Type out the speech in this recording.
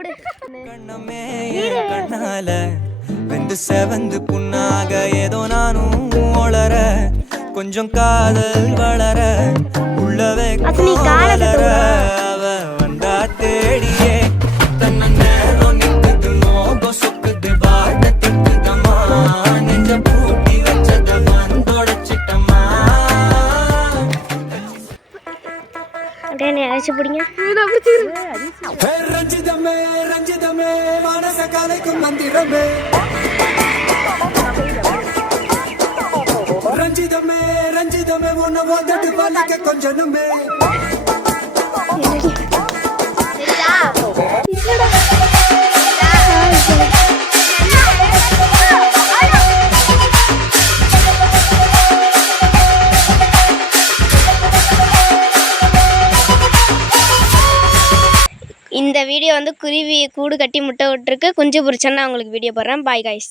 கண்ணமே கண்ணால வெந்து செவந்து புண்ணாக ஏதோ நானும் ஒளர கொஞ்சம் காதல் வளர உள்ளவே வளர அவ வந்தா தேடியே தன்ன நேரம் நிக்குது மோகம் சொக்குது வாட திக்குதம்மா நெஞ்ச பூட்டி வச்சத வந்தொடச்சிட்டம்மா அப்படியே அழைச்சி பிடிங்க. ரஞ்சிதமே ரஞ்சிதமே மனச கலைக்கும் மந்திரமே ரஞ்சிதமே ரஞ்சிதமே உன்னை வந்துட்டு பலிக்க கொஞ்சனுமே இந்த வீடியோ வந்து குருவி கூடு கட்டி முட்டை விட்டுருக்கு. குஞ்சு பொரிச்சேன்னா உங்களுக்கு வீடியோ போடுறேன். Bye guys.